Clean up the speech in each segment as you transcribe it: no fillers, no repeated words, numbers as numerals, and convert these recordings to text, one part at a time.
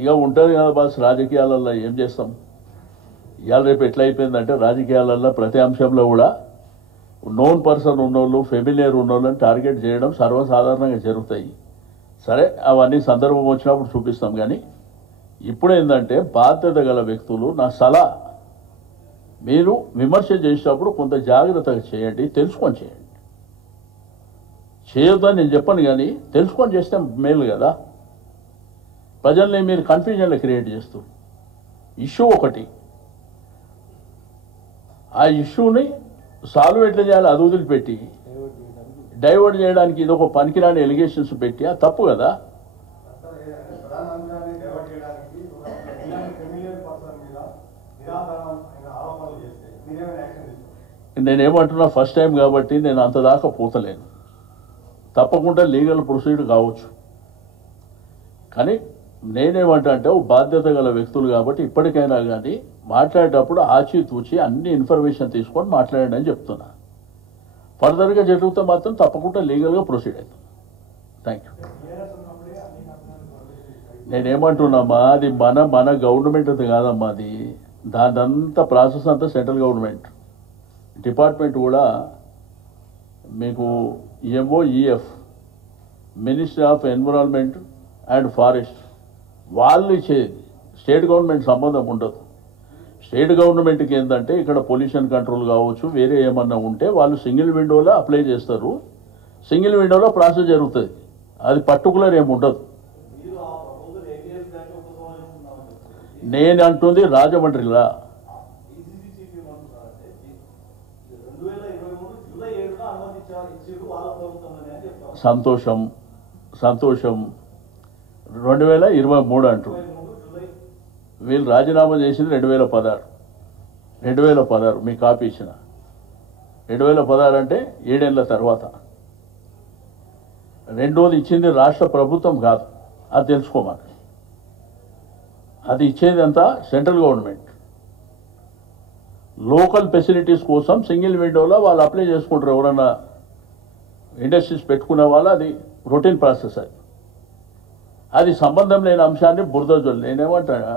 ఇక ఉంటుంది కదా బాస్, రాజకీయాలలో ఏం చేస్తాం. ఇవాళ రేపు ఎట్లా అయిపోయిందంటే రాజకీయాలలో ప్రతి అంశంలో కూడా నోన్ పర్సన్ ఉన్నోళ్ళు, ఫెమిలియర్ ఉన్నోళ్ళని టార్గెట్ చేయడం సర్వసాధారణంగా జరుగుతాయి. సరే, అవన్నీ సందర్భం వచ్చినప్పుడు చూపిస్తాం. కానీ ఇప్పుడు ఏంటంటే బాధ్యత గల వ్యక్తులు, నా సలహా, మీరు విమర్శ చేసేటప్పుడు కొంత జాగ్రత్తగా చేయండి, తెలుసుకొని చేయండి. చేయొద్దని నేను చెప్పను, కానీ తెలుసుకొని చేస్తే మేలు కదా. ప్రజల్ని మీరు కన్ఫ్యూజన్లో క్రియేట్ చేస్తూ ఇష్యూ ఒకటి, ఆ ఇష్యూని సాల్వ్ ఎట్లా చేయాలి అది వదిలిపెట్టి డైవర్ట్ చేయడానికి ఇది ఒక పనికిరాని ఎలిగేషన్స్ పెట్టి అది తప్పు కదా. నేనేమంటున్నా, ఫస్ట్ టైం కాబట్టి నేను అంత దాకా పోతలేను. తప్పకుండా లీగల్ ప్రొసీడ్ కావచ్చు. కానీ నేనేమంటా అంటే బాధ్యత గల వ్యక్తులు కాబట్టి ఇప్పటికైనా కానీ మాట్లాడేటప్పుడు ఆచితూచి అన్ని ఇన్ఫర్మేషన్ తీసుకొని మాట్లాడండి అని చెప్తున్నా. ఫర్దర్గా జరిగితే మాత్రం తప్పకుండా లీగల్గా ప్రొసీడ్ అవుతాం. Thank you. నేనేమంటున్నామా, అది మన గవర్నమెంట్ అది కాదమ్మా. అది దానంతా ప్రాసెస్ అంతా సెంట్రల్ గవర్నమెంట్ డిపార్ట్మెంట్ కూడా మీకు MoEF, ministry of environment and forest వాళ్ళు ఇచ్చేది. స్టేట్ గవర్నమెంట్ సంబంధం ఉండదు. స్టేట్ గవర్నమెంట్కి ఏంటంటే ఇక్కడ పొల్యూషన్ కంట్రోల్ కావచ్చు, వేరే ఏమన్నా ఉంటే వాళ్ళు సింగిల్ విండోలో అప్లై చేస్తారు. సింగిల్ విండోలో ప్రాసెస్ జరుగుతుంది. అది పర్టికులర్ ఏముండదు. నేను అంటుంది రాజమండ్రిలా. సంతోషం సంతోషం 2023 అంటారు. వీళ్ళు రాజీనామా చేసింది 2016 మీ కాపీ ఇచ్చిన 2016 అంటే 7 ఏళ్ల తర్వాత. రెండోది ఇచ్చింది రాష్ట్ర ప్రభుత్వం కాదు, అది తెలుసుకోమాలి. అది ఇచ్చేది అంతా సెంట్రల్ గవర్నమెంట్. లోకల్ ఫెసిలిటీస్ కోసం సింగిల్ విండోలో వాళ్ళు అప్లై చేసుకుంటారు. ఎవరన్నా ఇండస్ట్రీస్ పెట్టుకునే వాళ్ళు, అది రొటీన్ ప్రాసెస్. అది సంబంధం లేని అంశాన్ని బురద జల్లు. నేనేమంటానా,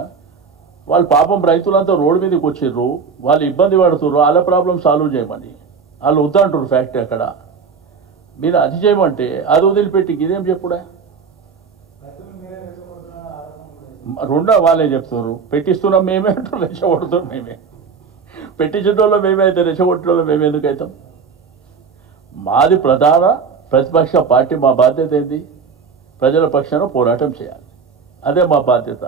వాళ్ళు పాపం రైతులంతా రోడ్డు మీదకి వచ్చిర్రు, వాళ్ళు ఇబ్బంది పడుతుర్రు, వాళ్ళ ప్రాబ్లం సాల్వ్ చేయమని వాళ్ళు వద్దంటారు. ఫ్యాక్టరీ అక్కడ మీరు అది చేయమంటే అది వదిలిపెట్టి ఇదేం చెప్పుడా. రెండో వాళ్ళే చెప్తున్నారు, పెట్టిస్తున్నాం మేమే అంటారు, రెచ్చగొడుతున్నాం మేమే. పెట్టించడంలో మేమే అయితే రెచ్చగొట్టడంలో మేము ఎందుకు అవుతాం? మాది ప్రధాన ప్రతిపక్ష పార్టీ. మా బాధ్యత ఏంది? ప్రజల పక్షాన పోరాటం చేయాలి. అదే మా బాధ్యత.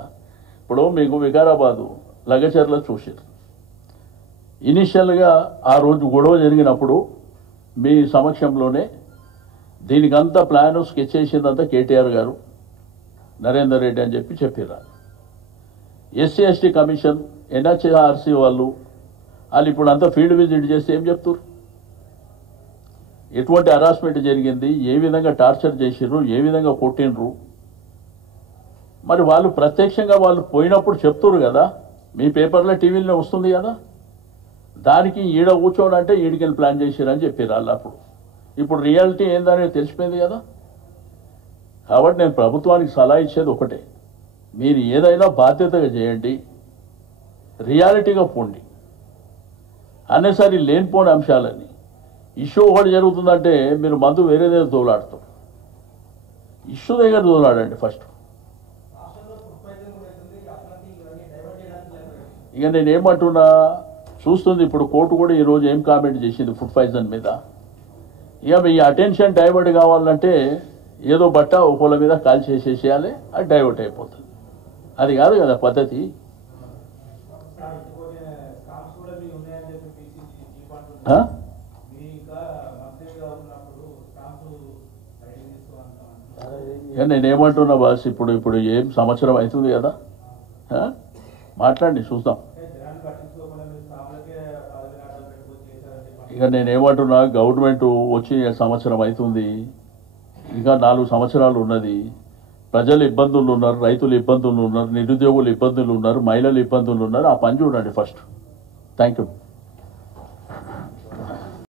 ఇప్పుడు మీకు వికారాబాదు లగచర్ల చూసారు. ఇనిషియల్గా ఆ రోజు గొడవ జరిగినప్పుడు మీ సమక్షంలోనే దీనికంతా ప్లాన్ స్కెచ్ చేసిందంతా కేటీఆర్ గారు, నరేందర్ రెడ్డి అని చెప్పారు. ఎస్సీ ఎస్టీ కమిషన్, ఎన్హెచ్ఆర్సీ వాళ్ళు ఇప్పుడు అంతా ఫీల్డ్ విజిట్ చేస్తే ఏం చెప్తారు? ఎటువంటి హరాస్మెంట్ జరిగింది, ఏ విధంగా టార్చర్ చేసిర్రు, ఏ విధంగా కొట్టినరు. మరి వాళ్ళు ప్రత్యక్షంగా వాళ్ళు పోయినప్పుడు చెప్తారు కదా, మీ పేపర్లో టీవీలో వస్తుంది కదా. దానికి ఈడ కూర్చోడంటే ఈడికెళ్ళి ప్లాన్ చేసిరని చెప్పారు వాళ్ళు అప్పుడు. ఇప్పుడు రియాలిటీ ఏందనేది తెలిసిపోయింది కదా. కాబట్టి నేను ప్రభుత్వానికి సలహా ఇచ్చేది ఒకటే, మీరు ఏదైనా బాధ్యతగా చేయండి, రియాలిటీగా పోండి. అన్నెసరి లేనిపోని అంశాలని ఇష్యూ ఒకటి జరుగుతుందంటే మీరు మందు వేరే దగ్గర తోలాడతారు. ఇష్యూ దగ్గర తోలాడండి ఫస్ట్. ఇక నేనేమంటున్నా చూస్తుంది. ఇప్పుడు కోర్టు కూడా ఈరోజు ఏం కామెంట్ చేసింది ఫుడ్ పాయిజన్ మీద. ఇక మీ అటెన్షన్ డైవర్ట్ కావాలంటే ఏదో బట్ట ఒకళ్ళ మీద కాల్ చేసేసేయాలి, అది డైవర్ట్ అయిపోతుంది. అది కాదు కదా పద్ధతి. ఇక నేనేమంటున్నా బాస్, ఇప్పుడు ఏం సంవత్సరం అవుతుంది కదా, మాట్లాడండి చూద్దాం. ఇక నేనేమంటున్నా, గవర్నమెంట్ వచ్చి సంవత్సరం అవుతుంది, ఇంకా 4 సంవత్సరాలు ఉన్నది. ప్రజలు ఇబ్బందులు ఉన్నారు, రైతులు ఇబ్బందులు ఉన్నారు, నిరుద్యోగులు ఇబ్బందులు ఉన్నారు, మహిళలు ఇబ్బందులు ఉన్నారు. ఆ పని చూడండి ఫస్ట్. Thank you.